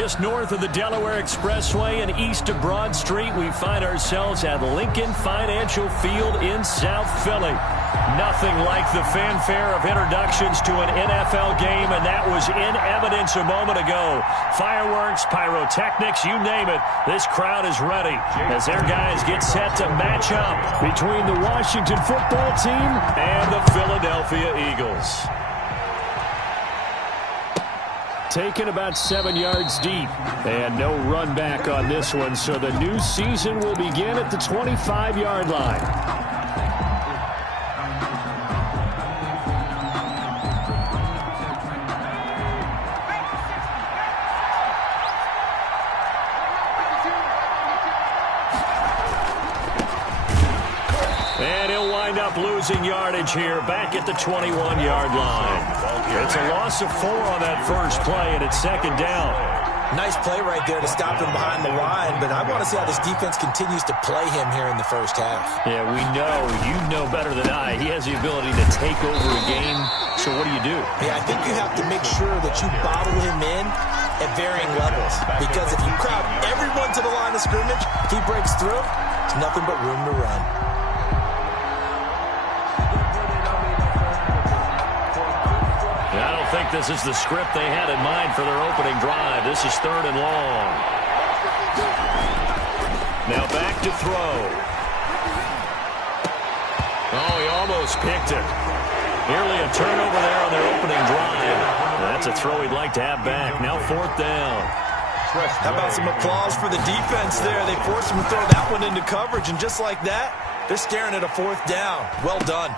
Just north of the Delaware Expressway and east of Broad Street, we find ourselves at Lincoln Financial Field in South Philly. Nothing like the fanfare of introductions to an NFL game, and that was in evidence a moment ago. Fireworks, pyrotechnics, you name it, this crowd is ready as their guys get set to match up between the Washington football team and the Philadelphia Eagles. Taken about 7 yards deep. And no run back on this one, so the new season will begin at the 25-yard line. And he'll wind up losing yardage here back at the 21-yard line. It's a loss of 4 on that first play, and it's second down. Nice play right there to stop him behind the line, but I want to see how this defense continues to play him here in the first half. Yeah, we know. You know better than I. He has the ability to take over a game, so what do you do? Yeah, I think you have to make sure that you bottle him in at varying levels, because if you crowd everyone to the line of scrimmage, if he breaks through, there's nothing but room to run. I don't think this is the script they had in mind for their opening drive. This is 3rd and long. Now back to throw. Oh, he almost picked it. Nearly a turnover there on their opening drive. That's a throw he'd like to have back. Now 4th down. How about some applause for the defense there? They forced him to throw that one into coverage, and just like that, they're staring at a 4th down. Well done.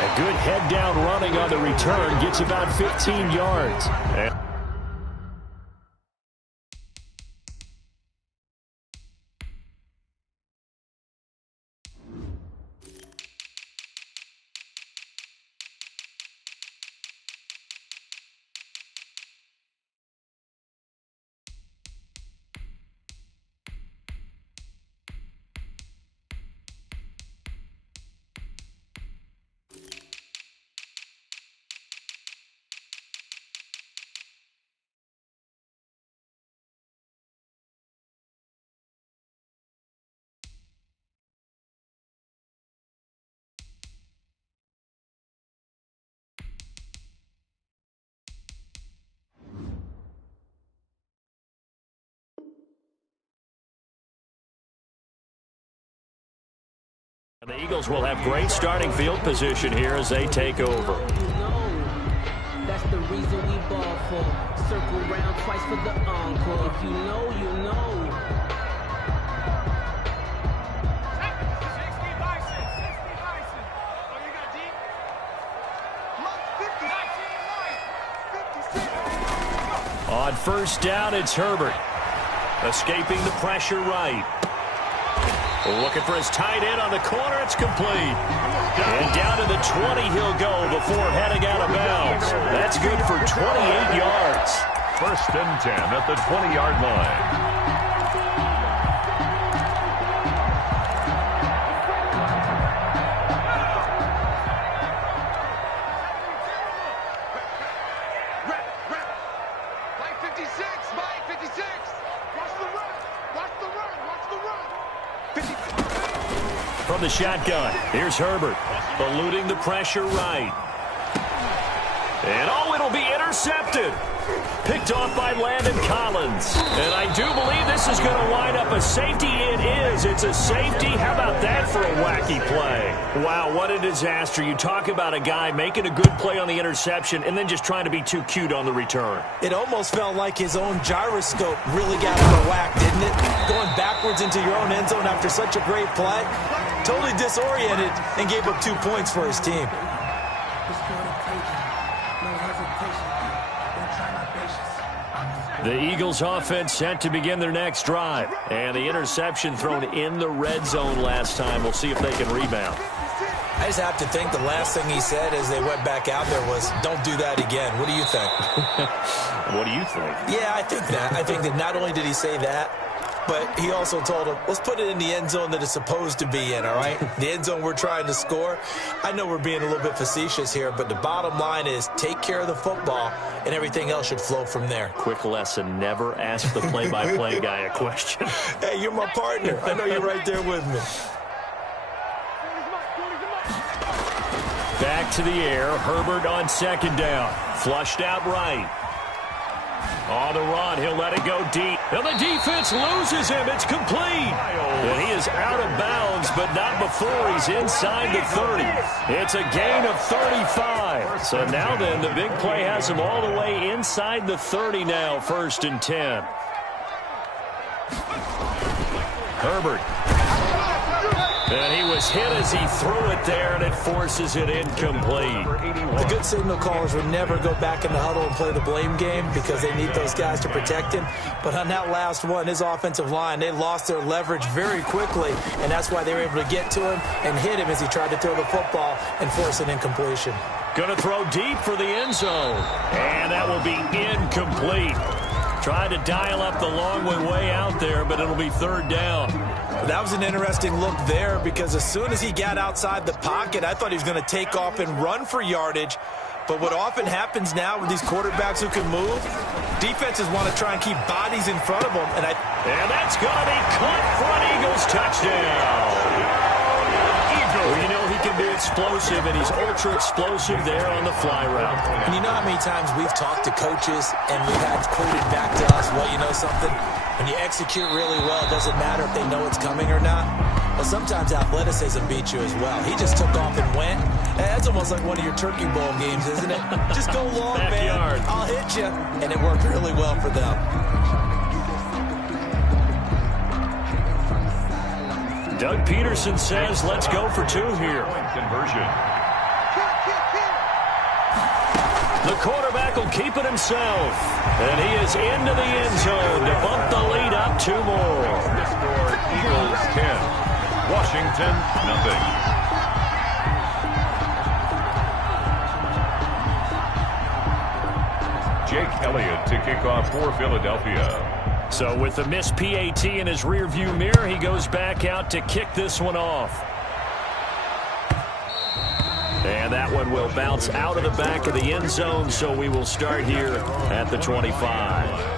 A good head-down running on the return gets about 15 yards. The Eagles will have great starting field position here as they take over. That's the reason we ball for. Circle round twice for the encore. If you know, you know. On first down, it's Herbert. Escaping the pressure right. Looking for his tight end on the corner. It's complete. And down to the 20 he'll go before heading out of bounds. That's good for 28 yards. 1st and 10 at the 20-yard line. From the shotgun, here's Herbert, eluding the pressure right. And oh, it'll be intercepted. Picked off by Landon Collins. And I do believe this is going to wind up a safety. It is. It's a safety. How about that for a wacky play? Wow, what a disaster. You talk about a guy making a good play on the interception and then just trying to be too cute on the return. It almost felt like his own gyroscope really got out of whack, didn't it? Going backwards into your own end zone after such a great play. Totally disoriented and gave up 2 points for his team. The Eagles offense set to begin their next drive. And the interception thrown in the red zone last time. We'll see if they can rebound. I just have to think the last thing he said as they went back out there was, don't do that again. What do you think? What do you think? Yeah, I think that. I think that not only did he say that, But he also told him, let's put it in the end zone that it's supposed to be in, all right? The end zone we're trying to score. I know we're being a little bit facetious here, but the bottom line is take care of the football, and everything else should flow from there. Quick lesson, never ask the play-by-play guy a question. Hey, you're my partner. I know you're right there with me. Back to the air. Herbert on second down. Flushed out right. On the run, he'll let it go deep. And the defense loses him. It's complete. And he is out of bounds, but not before he's inside the 30. It's a gain of 35. So now then, the big play has him all the way inside the 30 now, 1st and 10. Herbert. And he was hit as he threw it there, and it forces it incomplete. The good signal callers would never go back in the huddle and play the blame game because they need those guys to protect him. But on that last one, his offensive line, they lost their leverage very quickly, and that's why they were able to get to him and hit him as he tried to throw the football and force an incompletion. Going to throw deep for the end zone, and that will be incomplete. Tried to dial up the long way out there, but it'll be 3rd down. That was an interesting look there because as soon as he got outside the pocket, I thought he was going to take off and run for yardage. But what often happens now with these quarterbacks who can move, defenses want to try and keep bodies in front of them. And that's going to be caught for an Eagles touchdown. Well, you know he can be explosive, and he's ultra-explosive there on the fly route. And you know how many times we've talked to coaches and we've had quoted back to us, well, you know something? When you execute really well, it doesn't matter if they know it's coming or not. Well, sometimes athleticism beats you as well. He just took off and went. That's almost like one of your Turkey Bowl games, isn't it? Just go long, man. I'll hit you. And it worked really well for them. Doug Peterson says, let's go for 2 here. Conversion. The quarterback will keep it himself. And he is into the end zone to bump the lead up 2 more. The score, Eagles 10. Washington, nothing. Jake Elliott to kick off for Philadelphia. So with the missed PAT in his rearview mirror, he goes back out to kick this one off. And that one will bounce out of the back of the end zone, so we will start here at the 25.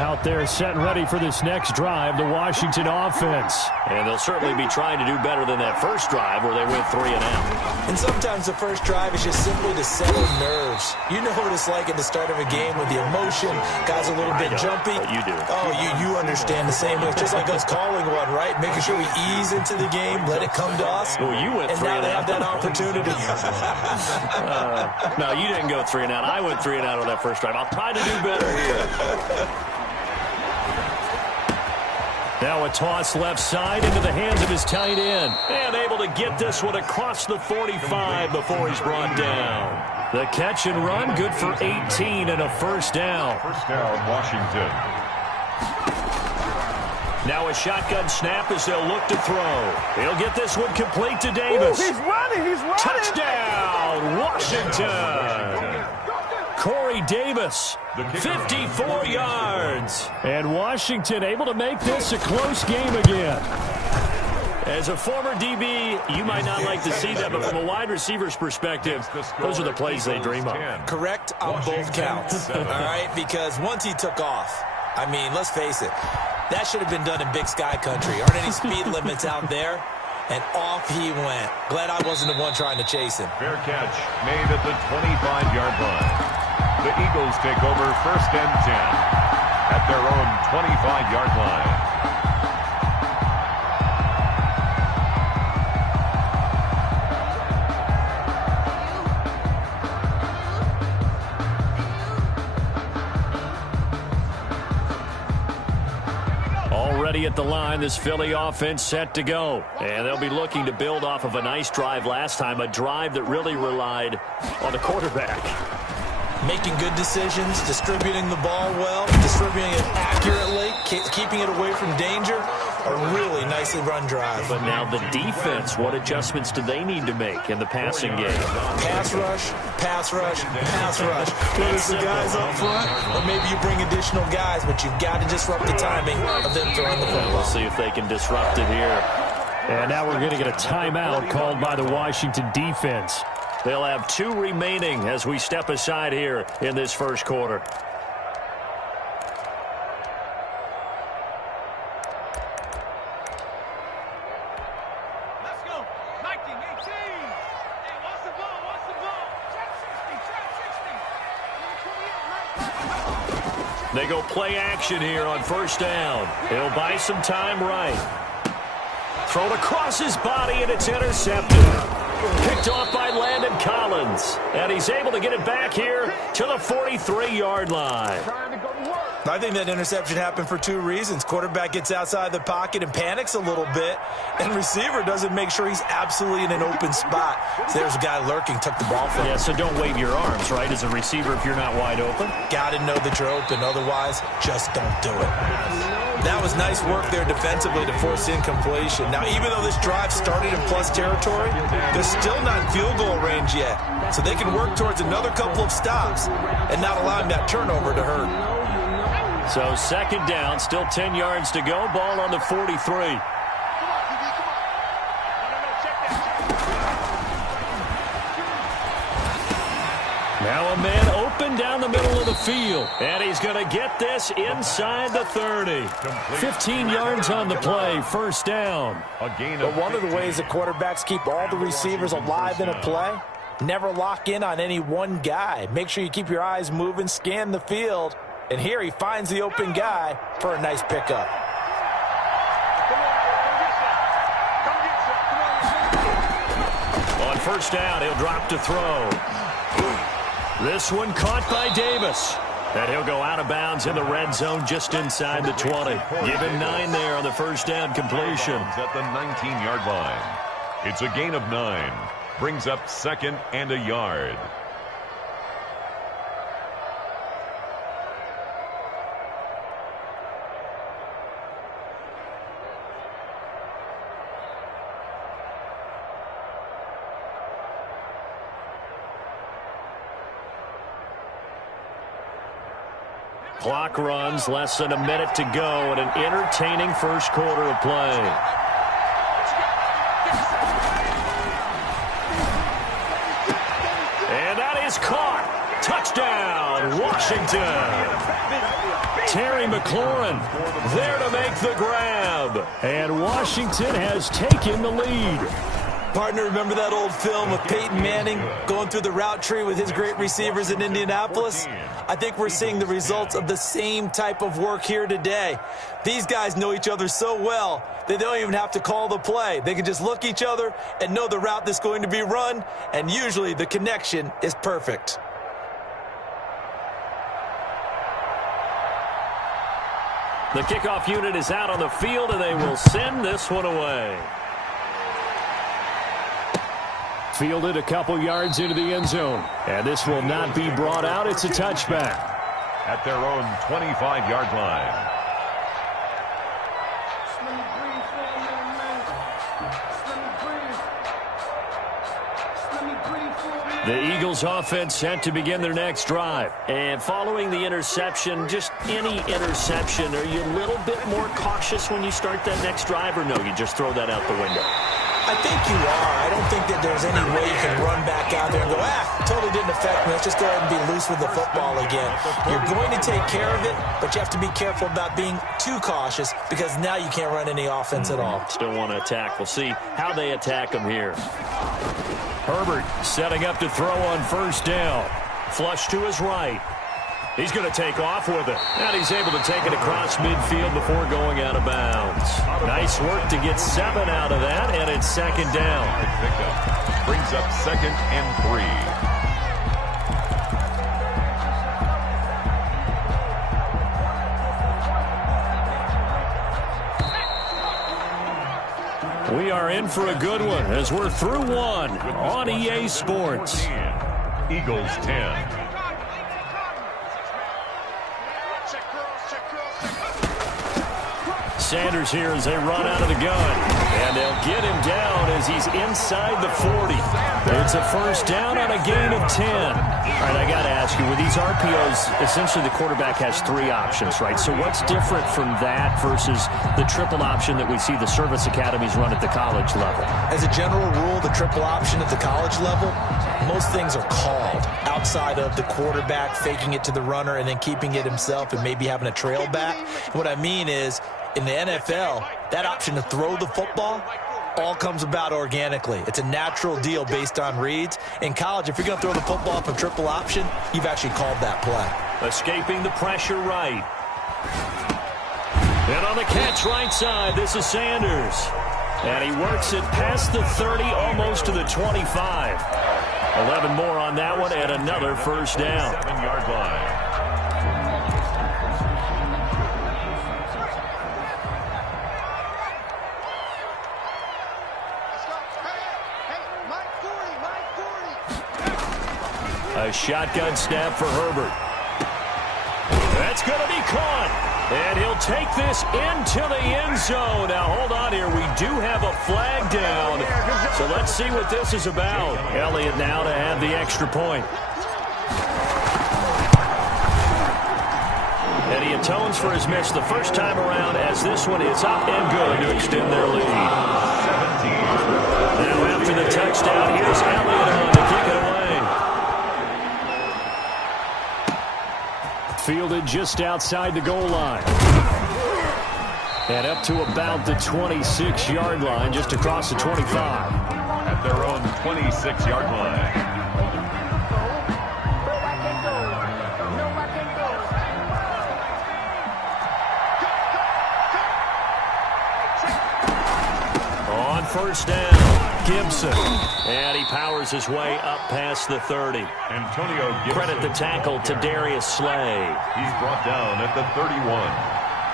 Out there set and ready for this next drive, the Washington offense. And they'll certainly be trying to do better than that first drive where they went 3 and out. And sometimes the first drive is just simply to settle nerves. You know what it's like at the start of a game with the emotion. Guys are a little bit jumpy. You do. Oh, you understand the same way. It's just like us calling one, right? Making sure we ease into the game, let it come to us. Well, you went 3 and out. And now they have that opportunity. No, you didn't go 3 and out. I went 3 and out on that first drive. I'll try to do better here. Now a toss left side into the hands of his tight end. And able to get this one across the 45 before he's brought down. The catch and run, good for 18 and a first down. First down, Washington. Now a shotgun snap as they'll look to throw. He'll get this one complete to Davis. Ooh, he's running. Touchdown, Washington. Corey Davis, 54 yards. And Washington able to make this a close game again. As a former DB, you might not like to see that, but from a wide receiver's perspective, those are the plays they dream of. Correct on both counts, all right? Because once he took off, I mean, let's face it, that should have been done in Big Sky Country. Aren't any speed limits out there? And off he went. Glad I wasn't the one trying to chase him. Fair catch made at the 25-yard line. The Eagles take over 1st and 10 at their own 25-yard line. Already at the line, this Philly offense set to go. And they'll be looking to build off of a nice drive last time, a drive that really relied on the quarterback. Making good decisions, distributing the ball well, distributing it accurately, keeping it away from danger. A really nicely run drive. But now the defense, what adjustments do they need to make in the passing game? Pass rush, pass rush, pass rush. Whether it's the guys up front, or maybe you bring additional guys, but you've got to disrupt the timing of them throwing the football. We'll see if they can disrupt it here. And now we're going to get a timeout called by the Washington defense. They'll have 2 remaining as we step aside here in this first quarter. They go play action here on first down. He'll buy some time right. Thrown across his body, and it's intercepted. Picked off by Landon Collins. And he's able to get it back here to the 43-yard line. I think that interception happened for 2 reasons. Quarterback gets outside the pocket and panics a little bit, and receiver doesn't make sure he's absolutely in an open spot. So there's a guy lurking, took the ball from him. Yeah, so don't wave your arms, right, as a receiver if you're not wide open? Got to know that you're open. Otherwise, just don't do it. That was nice work there defensively to force incompletion. Now, even though this drive started in plus territory, they're still not in field goal range yet. So they can work towards another couple of stops and not allowing that turnover to hurt. So second down, still 10 yards to go. Ball on the 43. Now a man open down the middle of the field. And he's going to get this inside the 30. 15 yards on the play, first down. But one of the ways that quarterbacks keep all the receivers alive in a play, never lock in on any one guy. Make sure you keep your eyes moving, scan the field. And here he finds the open guy for a nice pickup. On first down, he'll drop to throw. This one caught by Davis. And he'll go out of bounds in the red zone just inside the 20. Give him 9 there on the first down completion. At the 19-yard line. It's a gain of 9. Brings up 2nd and a yard. Clock runs, less than a minute to go, and an entertaining first quarter of play. And that is caught. Touchdown, Washington. Terry McLaurin there to make the grab. And Washington has taken the lead. Partner, remember that old film of Peyton Manning going through the route tree with his great receivers in Indianapolis? I think we're seeing the results of the same type of work here today. These guys know each other so well, they don't even have to call the play. They can just look each other and know the route that's going to be run, and usually the connection is perfect. The kickoff unit is out on the field, and they will send this one away. Fielded a couple yards into the end zone. And this will not be brought out. It's a touchback. At their own 25-yard line. The Eagles offense set to begin their next drive. And following the interception, just any interception, are you a little bit more cautious when you start that next drive, or no, you just throw that out the window? I think you are. I don't think that there's any way you can run back out there and go, totally didn't affect me. Let's just go ahead and be loose with the football again. You're going to take care of it, but you have to be careful about being too cautious because now you can't run any offense at all. Still want to attack. We'll see how they attack them here. Herbert setting up to throw on first down. Flush to his right. He's going to take off with it. And he's able to take it across midfield before going out of bounds. Nice work to get 7 out of that, and it's second down. Pickup brings up 2nd and 3. We are in for a good one as we're through one on EA Sports. Eagles 10. Sanders here as they run out of the gun. And they'll get him down as he's inside the 40. It's a first down on a gain of 10. All right, I got to ask you, with these RPOs, essentially the quarterback has 3 options, right? So what's different from that versus the triple option that we see the service academies run at the college level? As a general rule, the triple option at the college level, most things are called outside of the quarterback faking it to the runner and then keeping it himself and maybe having a trail back. What I mean is, in the NFL, that option to throw the football all comes about organically. It's a natural deal based on reads. In college, if you're going to throw the football from triple option, you've actually called that play. Escaping the pressure right. And on the catch right side, this is Sanders. And he works it past the 30, almost to the 25. 11 more on that one, and another first down. 7-yard line. A shotgun snap for Herbert. That's going to be caught. And he'll take this into the end zone. Now, hold on here. We do have a flag down. So let's see what this is about. Elliott now to have the extra point. And he atones for his miss the first time around as this one is up and good to extend their lead. 17. Now after the touchdown, here's Elliott on to kick it away. Fielded just outside the goal line. And up to about the 26-yard line, just across the 25. At their own 26-yard line. On first down, Gibson. And he powers his way up past the 30. Antonio Gibson. Credit the tackle to Darius Slay. He's brought down at the 31.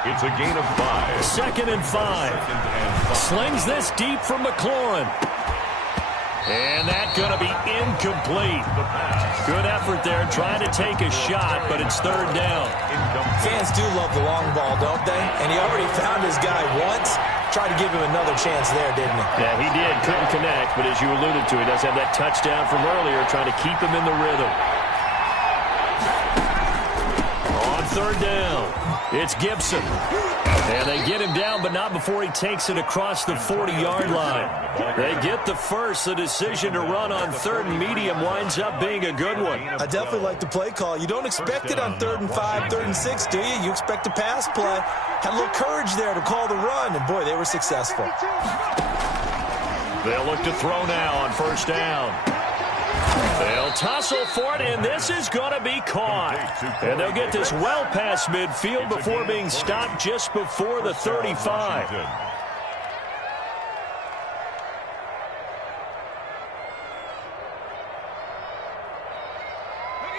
It's a gain of 5. Second and 5. Slings this deep from McLaurin. And that's going to be incomplete. Good effort there trying to take a shot, but it's third down. Fans do love the long ball, don't they? And he already found his guy once. Tried to give him another chance there, didn't he? Yeah, he did. Couldn't connect, but as you alluded to, he does have that touchdown from earlier, trying to keep him in the rhythm. On third down, it's Gibson. And they get him down, but not before he takes it across the 40-yard line. They get the first. The decision to run on third and medium winds up being a good one. I definitely like the play call. You don't expect it on 3rd and 5, 3rd and 6, do you? You expect a pass play. Had a little courage there to call the run, and boy, they were successful. They'll look to throw now on first down. They'll tussle for it, and this is going to be caught. And they'll get this well past midfield before being stopped just before the 35.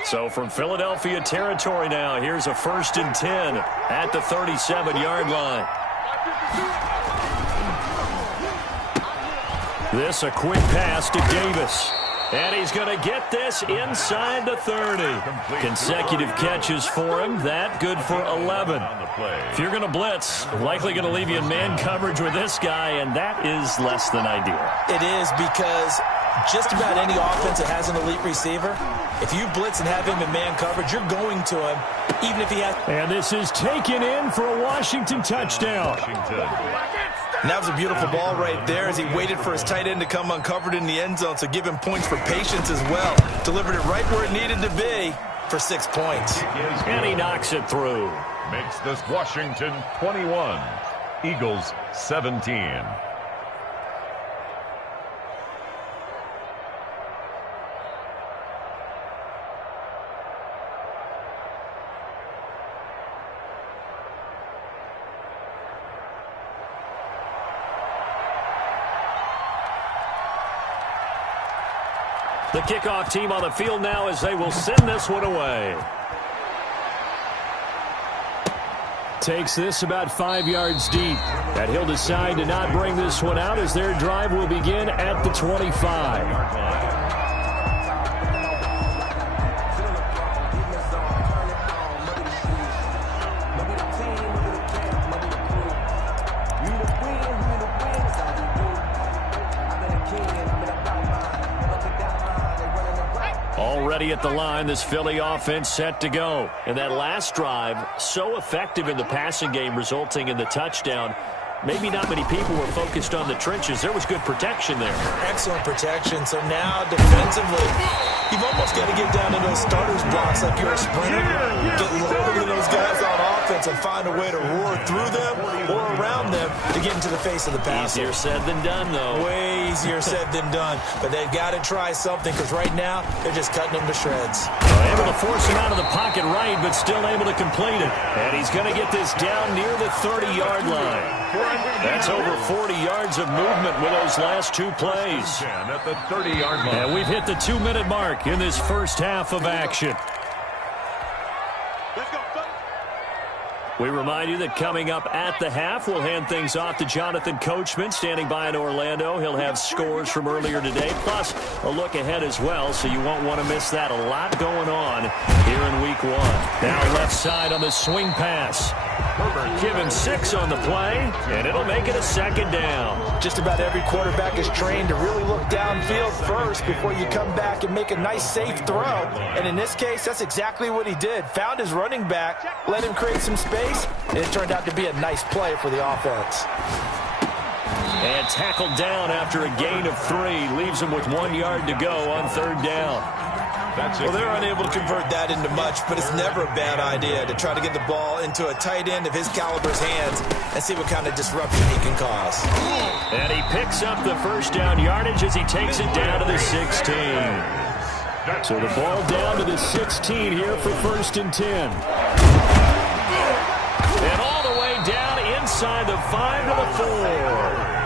So from Philadelphia territory now, here's a 1st and 10 at the 37-yard line. This a quick pass to Davis. And he's going to get this inside the 30. Consecutive catches for him. That good for 11. If you're going to blitz, likely going to leave you in man coverage with this guy, and that is less than ideal. It is, because just about any offense that has an elite receiver, if you blitz and have him in man coverage, you're going to him, even if he has... And this is taken in for a Washington touchdown. And that was a beautiful ball right there as he waited for his tight end to come uncovered in the end zone, so give him points for patience as well. Delivered it right where it needed to be for 6 points. And he knocks it through. Makes this Washington 21, Eagles 17. The kickoff team on the field now as they will send this one away. Takes this about 5 yards deep. And he'll decide to not bring this one out as their drive will begin at the 25. at the line. This Philly offense set to go. And that last drive, so effective in the passing game, resulting in the touchdown. Maybe not many people were focused on the trenches. There was good protection there. Excellent protection. So now defensively, you've almost got to get down to those starters blocks like you're a sprinter. Get lower than those guys on offense and find a way to roar through them or around them to get into the face of the passer. Easier said than done, though. Way easier said than done. But they've got to try something because right now they're just cutting them to shreds. Able to force him out of the pocket right, but still able to complete it. And he's going to get this down near the 30-yard line. That's over 40 yards of movement with those last two plays. At the 30-yard line. And we've hit the 2-minute mark in this first half of action. We remind you that coming up at the half, we'll hand things off to Jonathan Coachman, standing by in Orlando. He'll have scores from earlier today, plus a look ahead as well, so you won't want to miss that. A lot going on here in Week 1. Now left side on the swing pass. Herbert given 6 on the play, and it'll make it a second down. Just about every quarterback is trained to really look downfield first before you come back and make a nice, safe throw. And in this case, that's exactly what he did. Found his running back, let him create some space, and it turned out to be a nice play for the offense. And tackled down after a gain of 3. Leaves him with 1 yard to go on third down. Well, they're unable to convert that into much, but it's never a bad idea to try to get the ball into a tight end of his caliber's hands and see what kind of disruption he can cause. And he picks up the first down yardage as he takes it down to the 16. So the ball down to the 16 here for 1st and 10. And all the way down inside the 5 to the 4.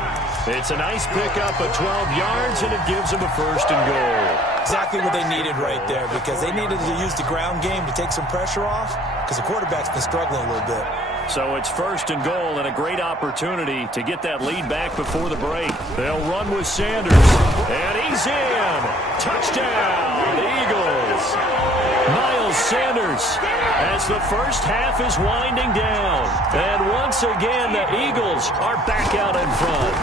It's a nice pickup of 12 yards, and it gives them a 1st and goal. Exactly what they needed right there, because they needed to use the ground game to take some pressure off, because the quarterback's been struggling a little bit. So it's 1st and goal, and a great opportunity to get that lead back before the break. They'll run with Sanders, and he's in. Touchdown, Eagles. Miles Sanders, as the first half is winding down. And once again, the Eagles are back out in front.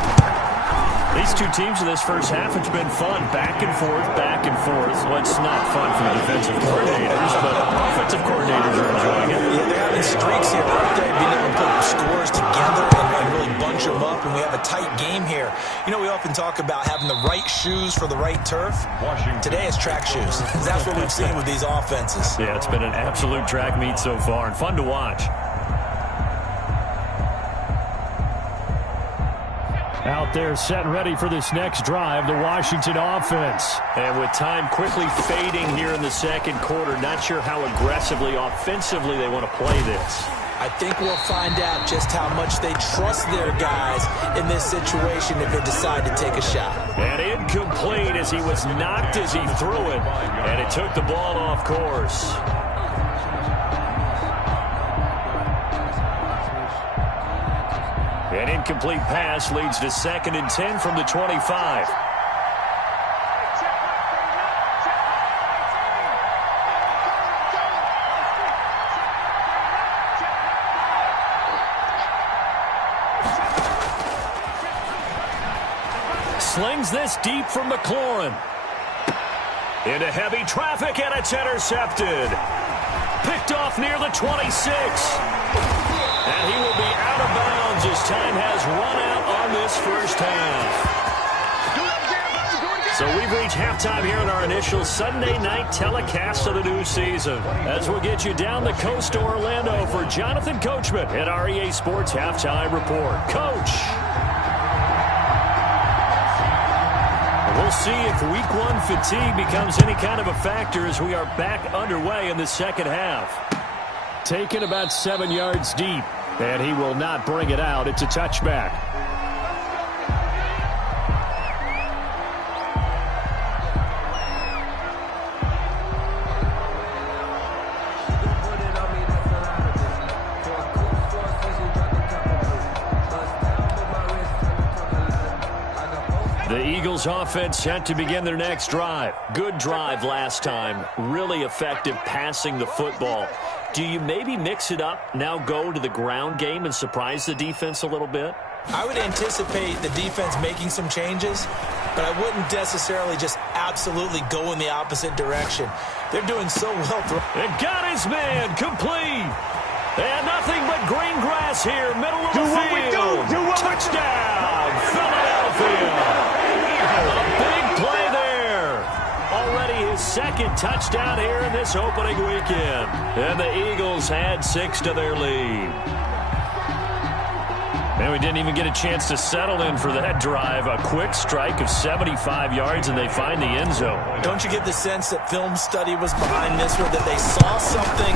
These two teams in this first half, it's been fun. Back and forth, back and forth. Well, it's not fun for the defensive coordinators, but offensive coordinators are enjoying it. Yeah, they're having streaks here, aren't they? Being able to put scores together and really bunch them up, and we have a tight game here. You know, we often talk about having the right shoes for the right turf. Today it's track shoes. That's what we've seen with these offenses. Yeah, it's been an absolute track meet so far, and fun to watch. Out there set and ready for this next drive, the Washington offense. And with time quickly fading here in the second quarter, not sure how aggressively, offensively they want to play this. I think we'll find out just how much they trust their guys in this situation if they decide to take a shot. And incomplete as he was knocked as he threw it, and it took the ball off course. An incomplete pass leads to 2nd and 10 from the 25. Slings this deep from McLaurin. Into heavy traffic, and it's intercepted. Picked off near the 26. And he will be out of bounds as time has run out on this first half. So we've reached halftime here in our initial Sunday night telecast of the new season. As we'll get you down the coast to Orlando for Jonathan Coachman at our EA Sports Halftime Report. Coach. We'll see if Week 1 fatigue becomes any kind of a factor as we are back underway in the second half. Taken about 7 yards deep, and he will not bring it out. It's a touchback. The Eagles offense set to begin their next drive. Good drive last time. Really effective passing the football. Do you maybe mix it up, now go to the ground game and surprise the defense a little bit? I would anticipate the defense making some changes, but I wouldn't necessarily just absolutely go in the opposite direction. They're doing so well. And got his man complete. And nothing but green grass here, middle of the field. Touchdown, Philadelphia. A big play there. Already his second touchdown here in this opening weekend. And the Eagles add 6 to their lead. And we didn't even get a chance to settle in for that drive. A quick strike of 75 yards, and they find the end zone. Don't you get the sense that film study was behind this, or that they saw something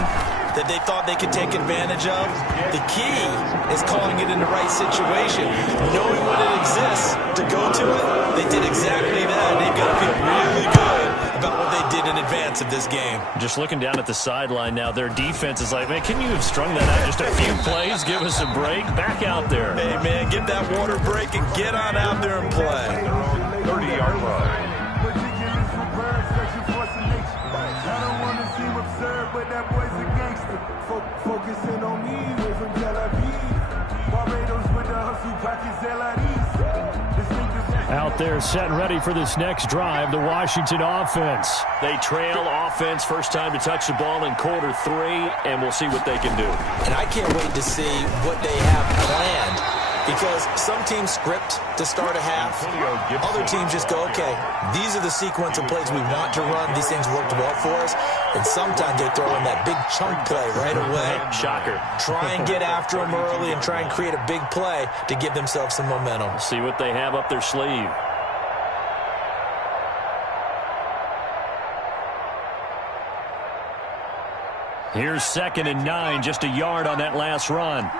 that they thought they could take advantage of? The key is calling it in the right situation, knowing when it exists to go to it. They did exactly that. They've got to feel really good about what they did in advance of this game. Just looking down at the sideline now, their defense is like, man, can you have strung that out just a few plays? Give us a break. Back out there. Hey, man, get that water break and get on out there and play. 30-yard line. But that boy's a gangster. Focusing on me, way from Tel Aviv. Barbados with the hustle pockets, Out there set and ready for this next drive, the Washington offense. They trail offense, first time to touch the ball in quarter 3, and we'll see what they can do. And I can't wait to see what they have planned, because some teams script to start a half. Other teams just go, okay, these are the sequence of plays we want to run. These things worked well for us. And sometimes they throw in that big chunk play right away. Shocker. Try and get after them early and try and create a big play to give themselves some momentum. See what they have up their sleeve. Here's 2nd and 9, just a yard on that last run.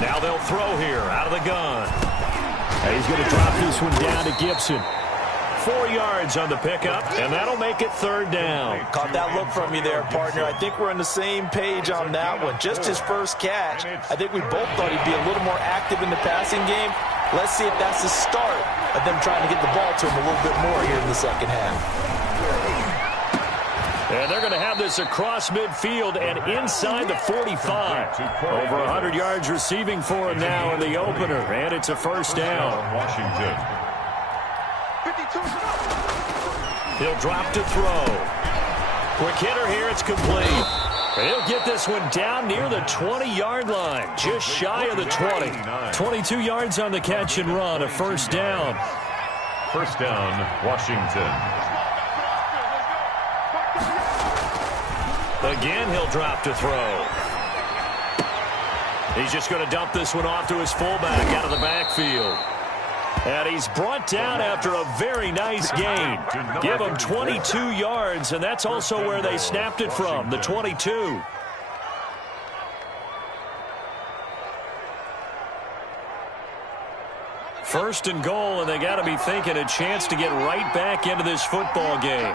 Now they'll throw here out of the gun. And he's going to drop this one down to Gibson. 4 yards on the pickup, and that'll make it 3rd down. Caught that look from you there, partner. I think we're on the same page on that one. Just his first catch. I think we both thought he'd be a little more active in the passing game. Let's see if that's the start of them trying to get the ball to him a little bit more here in the second half. And they're going to have this across midfield and inside the 45. Over 100 yards receiving for him now in the opener, and it's a first down. Washington. He'll drop to throw. Quick hitter here, it's complete. He'll get this one down near the 20-yard line, just shy of the 20. 22 yards on the catch and run, a first down. First down, Washington. Again, he'll drop to throw. He's just going to dump this one off to his fullback out of the backfield. And he's brought down after a very nice gain. Give him 22 yards, and that's also where they snapped it from, the 22. First and goal, and they got to be thinking a chance to get right back into this football game.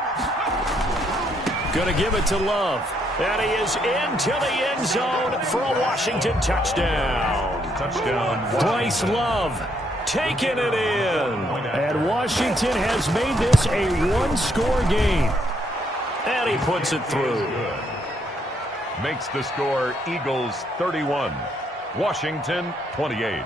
Going to give it to Love. And he is into the end zone for a Washington touchdown. Touchdown. Bryce Love taking it in. And Washington has made this a one-score game. And he puts it through. Makes the score Eagles 31, Washington 28.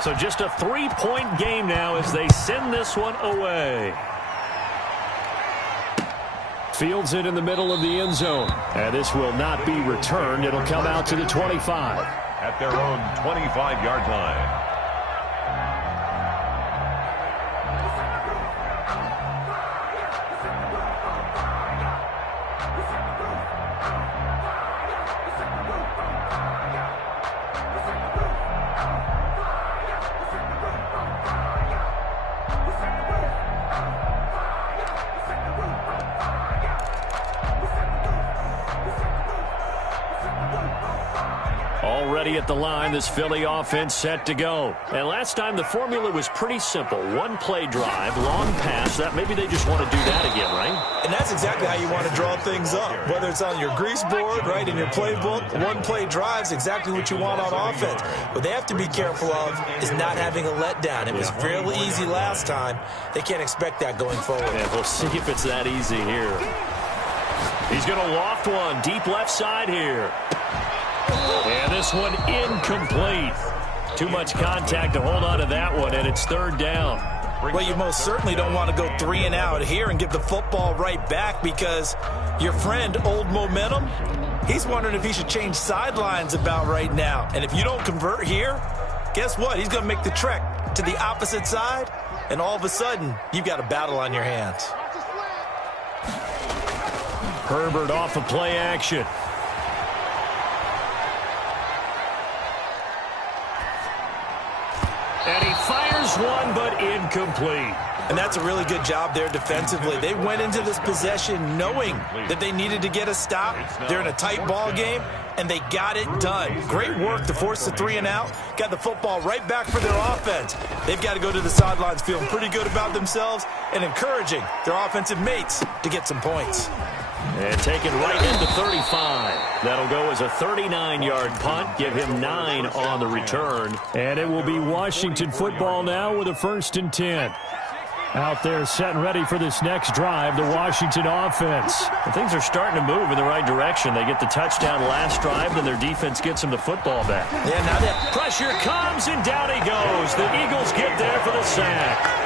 So just a 3-point game now as they send this one away. Fields it in the middle of the end zone. And this will not be returned. It'll come out to the 25. At their own 25-yard line. ready at the line. This Philly offense set to go. And last time the formula was pretty simple. One play drive, long pass. That maybe they just want to do that again, right? And that's exactly how you want to draw things up. Whether it's on your grease board, right, in your playbook, one play drive is exactly what you want on offense. What they have to be careful of is not having a letdown. It was fairly easy last time. They can't expect that going forward. And we'll see if it's that easy here. He's going to loft one deep left side here. And this one incomplete. Too much contact to hold on to that one, and it's third down. Well, you most certainly don't want to go 3 and out here and give the football right back, because your friend, Old Momentum, he's wondering if he should change sidelines about right now. And if you don't convert here, guess what? He's going to make the trek to the opposite side, and all of a sudden, you've got a battle on your hands. Herbert off of play action. And he fires one, but incomplete. And that's a really good job there defensively. They went into this possession knowing that they needed to get a stop. They're in a tight ball game, and they got it done. Great work to force the 3 and out. Got the football right back for their offense. They've got to go to the sidelines feeling pretty good about themselves and encouraging their offensive mates to get some points. And taken right into 35. That'll go as a 39-yard punt. Give him 9 on the return. And it will be Washington football now with a 1st and 10. Out there set and ready for this next drive, the Washington offense. And things are starting to move in the right direction. They get the touchdown last drive, then their defense gets them the football back. Yeah, now that Pressure comes, and down he goes. The Eagles get there for the sack.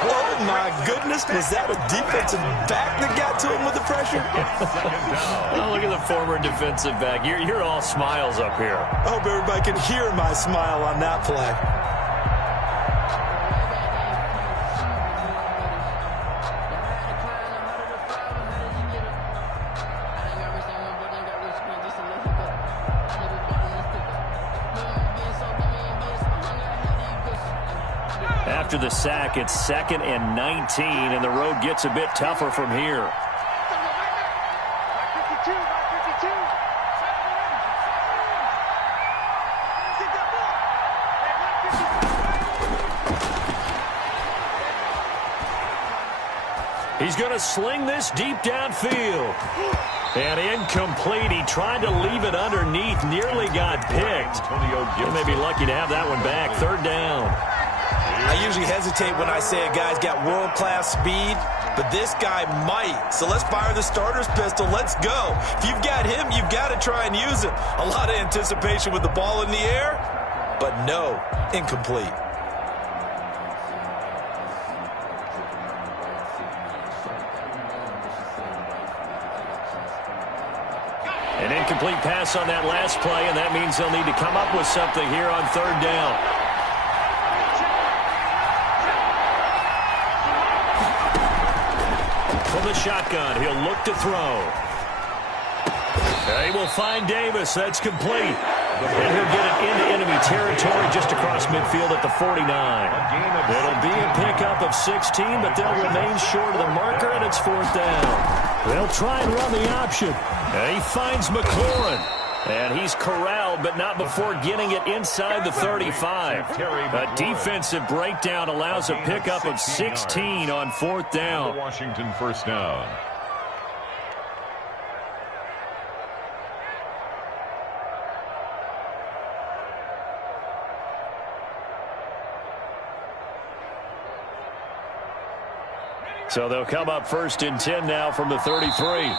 Oh, my goodness. Was that a defensive back that got to him with the pressure? Oh, look at the former defensive back. You're all smiles up here. I hope everybody can hear my smile on that play. After the sack, it's 2nd and 19, and the road gets a bit tougher from here. He's going to sling this deep downfield. And incomplete. He tried to leave it underneath, nearly got picked. He may be lucky to have that one back. 3rd down. I usually hesitate when I say a guy's got world-class speed, but this guy might. So let's fire the starter's pistol. Let's go. If you've got him, you've got to try and use it. A lot of anticipation with the ball in the air, but no, incomplete. An incomplete pass on that last play, and that means they'll need to come up with something here on 3rd down. From the shotgun, he'll look to throw. He will find Davis. That's complete. And he'll get it into enemy territory just across midfield at the 49. It'll be a pickup of 16, but they'll remain short of the marker, and it's 4th down. They'll try and run the option. And he finds McLaurin. And he's corralled, but not before getting it inside the 35. A defensive breakdown allows a pickup of 16 on 4th down. Washington 1st down. So they'll come up 1st and 10 now from the 33.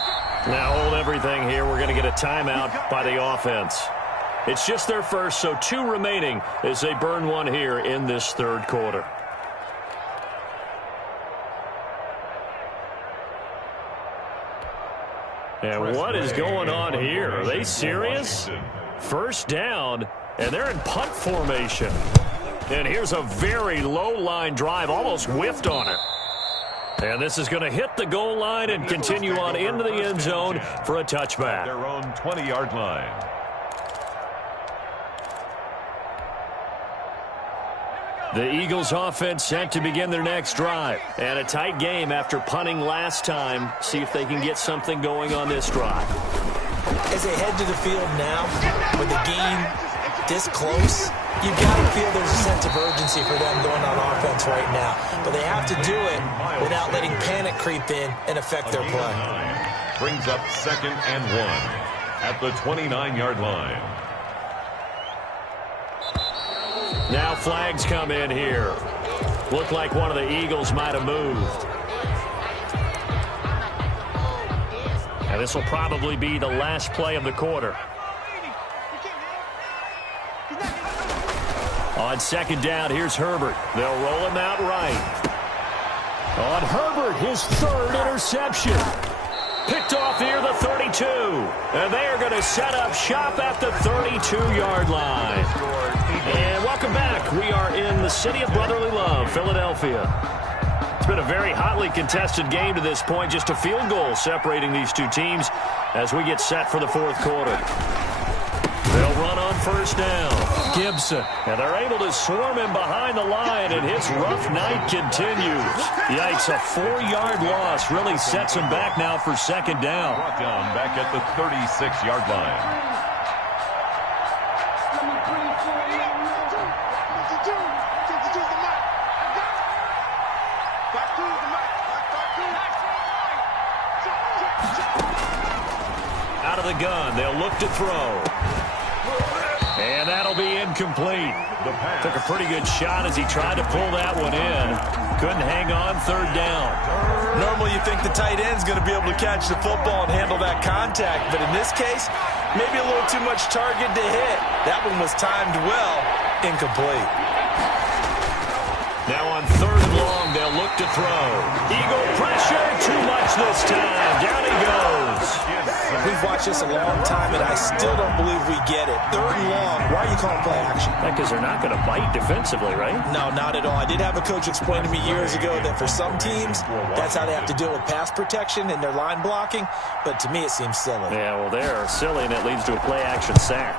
Now hold everything here. We're going to get a timeout by the offense. It's just their first, so 2 remaining as they burn one here in this 3rd quarter. And what is going on here? Are they serious? 1st down, and they're in punt formation. And here's a very low-line drive, almost whiffed on it. And this is going to hit the goal line and continue on into the end zone for a touchback. Their own 20-yard line. The Eagles offense set to begin their next drive. And a tight game after punting last time. See if they can get something going on this drive. As they head to the field now with a gain this close, you got to feel there's a sense of urgency for them going on offense right now. But they have to do it without letting panic creep in and affect their play. Brings up 2nd and 1 at the 29-yard line. Now flags come in here. Looked like one of the Eagles might have moved. And this will probably be the last play of the quarter. On 2nd down, here's Herbert. They'll roll him out right. On Herbert, his 3rd interception. Picked off near the 32. And they are going to set up shop at the 32-yard line. And welcome back. We are in the city of brotherly love, Philadelphia. It's been a very hotly contested game to this point. Just a field goal separating these two teams as we get set for the 4th quarter. They'll run on 1st down. Gibson. And they're able to swarm him behind the line, and his rough night continues. Yikes, a 4-yard loss really sets him back now for 2nd down. Brought down back at the 36-yard line. Out of the gun, they'll look to throw. And that'll be incomplete. Took a pretty good shot as he tried to pull that one in. Couldn't hang on 3rd down. Normally you think the tight end's going to be able to catch the football and handle that contact, but in this case, maybe a little too much target to hit. That one was timed well, incomplete. Now on 3rd and long, they'll look to throw. Eagle pressure, too much this time. Down he goes. We've watched this a long time, and I still don't believe we get it. 3rd and long, why are you calling play action? Because they're not going to bite defensively, right? No, not at all. I did have a coach explain to me years ago that for some teams, that's how they have to deal with pass protection and their line blocking, but to me it seems silly. Yeah, well, they're silly, and it leads to a play-action sack.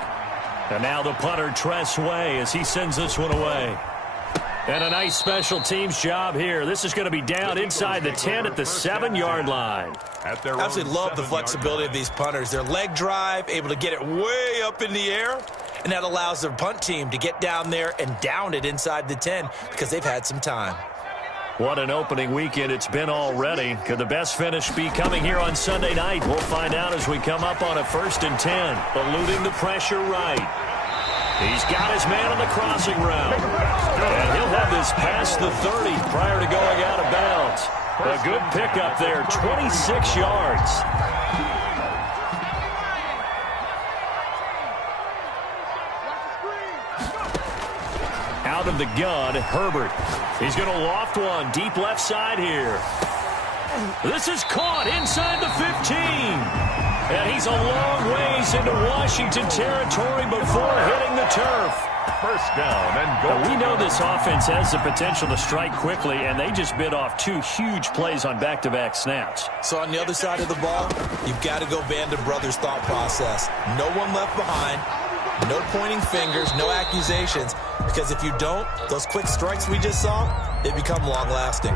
And now the punter, Tress Way, as he sends this one away. And a nice special teams job here. This is going to be down inside the 10 at the 7-yard line. I absolutely love the flexibility of these punters. Their leg drive, able to get it way up in the air, and that allows their punt team to get down there and down it inside the 10 because they've had some time. What an opening weekend it's been already. Could the best finish be coming here on Sunday night? We'll find out as we come up on a 1st and 10. Eluding the pressure right. He's got his man on the crossing route. And he'll have this past the 30 prior to going out of bounds. A good pickup there, 26 yards. Out of the gun, Herbert. He's going to loft one deep left side here. This is caught inside the 15. And he's a long ways into Washington territory before hitting the turf. 1st down and goal. Now, we know this offense has the potential to strike quickly, and they just bit off 2 huge plays on back-to-back snaps. So on the other side of the ball, you've got to go Band of Brothers thought process. No one left behind, no pointing fingers, no accusations, because if you don't, those quick strikes we just saw, they become long-lasting.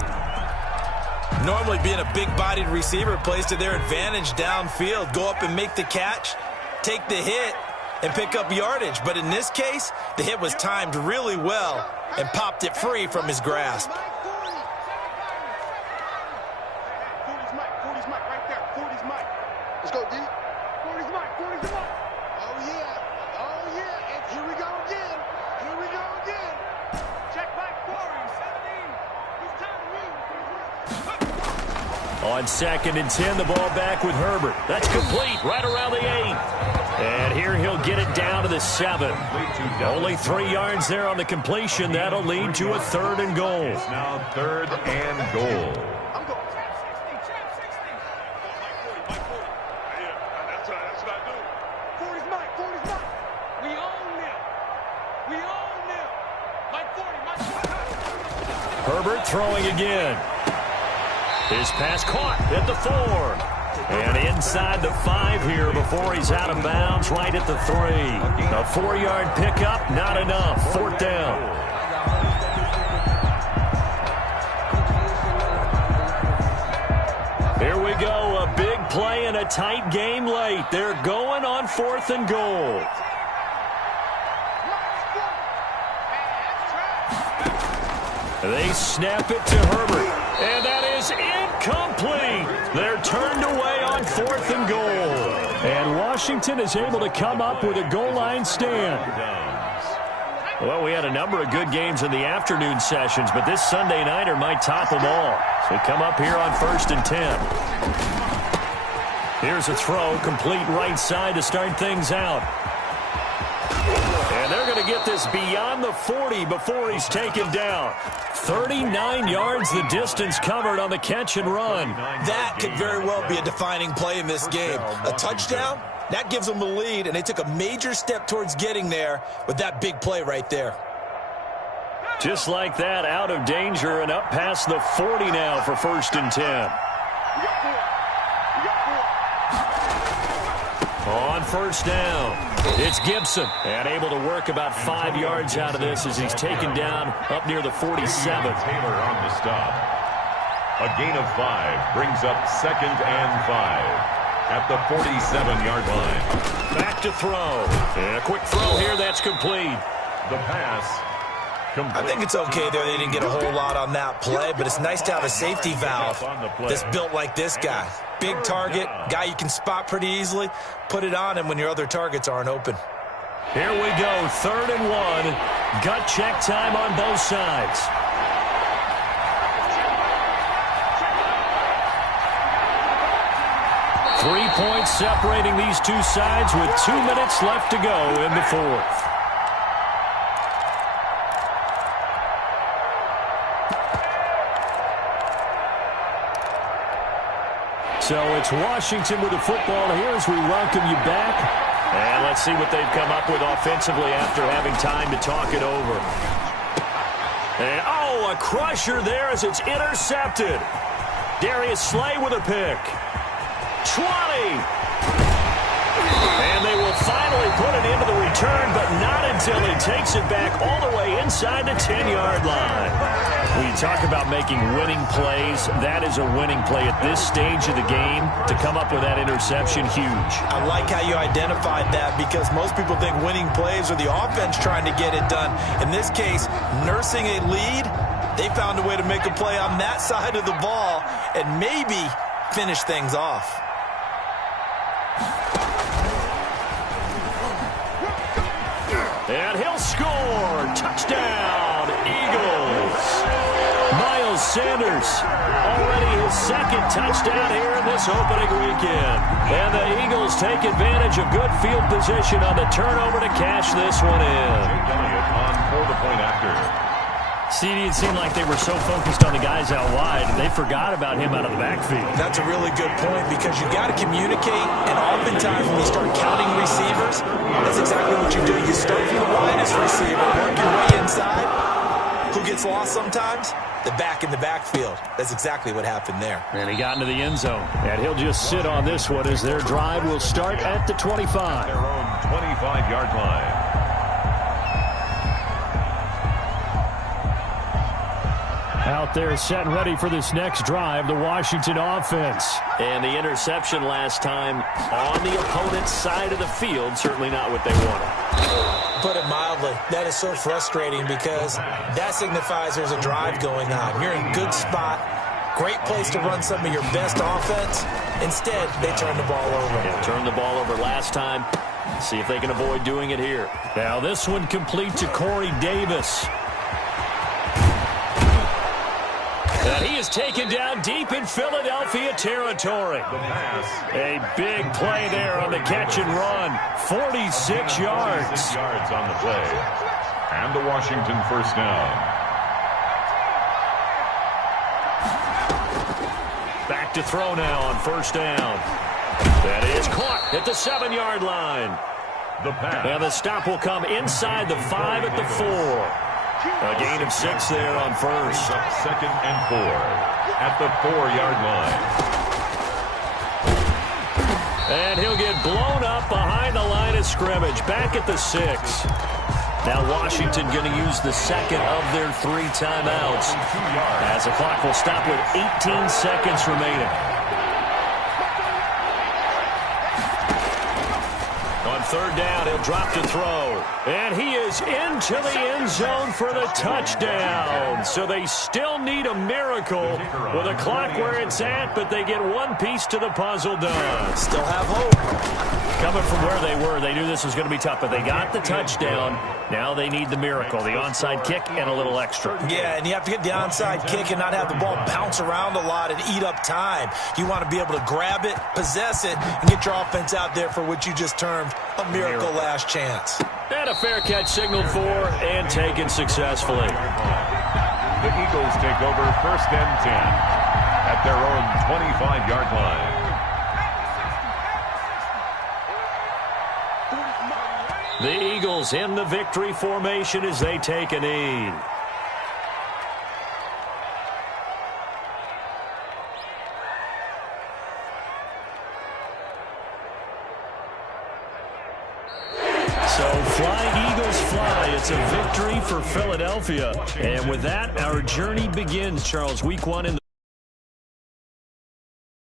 Normally being a big-bodied receiver plays to their advantage downfield. Go up and make the catch, take the hit, and pick up yardage. But in this case, the hit was timed really well and popped it free from his grasp. Let's go, D. 40's Mike. Oh, yeah. Oh, yeah. And here we go again. Check back 40. 17. It's time to move. On 2nd and 10, the ball back with Herbert. That's complete right around the 8. And here he'll get it down to the 7. Only 3 yards there on the completion. That'll lead to a 3rd and goal. It's now 3rd and goal. I'm going. Trap 60. Mike 40. Yeah, that's what I do. 40's Mike. We own them. Mike 40. Herbert throwing again. His pass caught at the 4. And inside the 5 here before he's out of bounds right at the 3. A 4-yard pickup, not enough. 4th down. Here we go, a big play in a tight game late. They're going on 4th and goal. They snap it to Herbert. And that is incomplete. They're turned away on 4th and goal. And Washington is able to come up with a goal line stand. Well, we had a number of good games in the afternoon sessions, but this Sunday nighter might top them all. So we come up here on 1st and 10. Here's a throw, complete right side to start things out. And they're going to get this beyond the 40 before he's taken down. 39 yards the distance covered on the catch and run. That could very well be a defining play in this game. A touchdown, that gives them the lead, and they took a major step towards getting there with that big play right there. Just like that, out of danger and up past the 40 now for 1st and 10. On 1st down, it's Gibson, and able to work about 5 yards out of this as he's taken down up near the 47. Taylor on the stop. A gain of 5 brings up 2nd and 5 at the 47-yard line. Back to throw. And a quick throw here that's complete. The pass. I think it's okay there. They didn't get a whole lot on that play, but it's nice to have a safety valve that's built like this guy. Big target, guy you can spot pretty easily. Put it on him when your other targets aren't open. Here we go, 3rd and 1. Gut check time on both sides. Three points separating these two sides with 2 minutes left to go in the 4th. So it's Washington with the football here as we welcome you back. And let's see what they've come up with offensively after having time to talk it over. And, oh, a crusher there as it's intercepted. Darius Slay with a pick. 20. And they will finally put it into the return, but not until he takes it back all the way inside the 10-yard line. When you talk about making winning plays, that is a winning play at this stage of the game. To come up with that interception, huge. I like how you identified that because most people think winning plays are the offense trying to get it done. In this case, nursing a lead, they found a way to make a play on that side of the ball and maybe finish things off. And he'll score. Touchdown, Eagles. Miles Sanders, already his 2nd touchdown here in this opening weekend. And the Eagles take advantage of good field position on the turnover to cash this one in. On for the point after. CD, it seemed like they were so focused on the guys out wide, they forgot about him out of the backfield. That's a really good point because you got to communicate, and oftentimes when you start counting receivers, that's exactly what you do. You start from the widest receiver, work your way inside. Who gets lost sometimes? The back in the backfield. That's exactly what happened there. And he got into the end zone. And he'll just sit on this one as their drive will start at the 25. Their own 25-yard line. Out there set and ready for this next drive, the Washington offense. And the interception last time on the opponent's side of the field, certainly not what they wanted. Put it mildly, that is so frustrating because that signifies there's a drive going on. You're in a good spot, great place to run some of your best offense. Instead, they turn the ball over. Yeah, turned the ball over last time. See if they can avoid doing it here. Now this one complete to Corey Davis. And he is taken down deep in Philadelphia territory. A big play there on the catch and run. 46 yards. 46 yards on the play. And the Washington 1st down. Back to throw now on 1st down. That is caught at the 7-yard line. The pass. And the stop will come inside the 5 at the 4. A gain of 6 there on 1st. 2nd and 4 at the 4-yard line. And he'll get blown up behind the line of scrimmage. Back at the 6. Now Washington going to use the 2nd of their 3 timeouts. As the clock will stop with 18 seconds remaining. On third down. He'll drop to throw. And he is into the end zone for the touchdown. So they still need a miracle with a clock where it's at, but they get one piece to the puzzle done. Still have hope. Coming from where they were, they knew this was going to be tough, but they got the touchdown. Now they need the miracle, the onside kick and a little extra. Yeah, and you have to get the onside kick and not have the ball bounce around a lot and eat up time. You want to be able to grab it, possess it, and get your offense out there for what you just termed a miracle last chance. And a fair catch signaled for and taken successfully. The Eagles take over first and 10 at their own 25-yard line. The Eagles in the victory formation as they take a knee. So fly, Eagles, fly. It's a victory for Philadelphia. And with that, our journey begins, Charles. Week 1 in the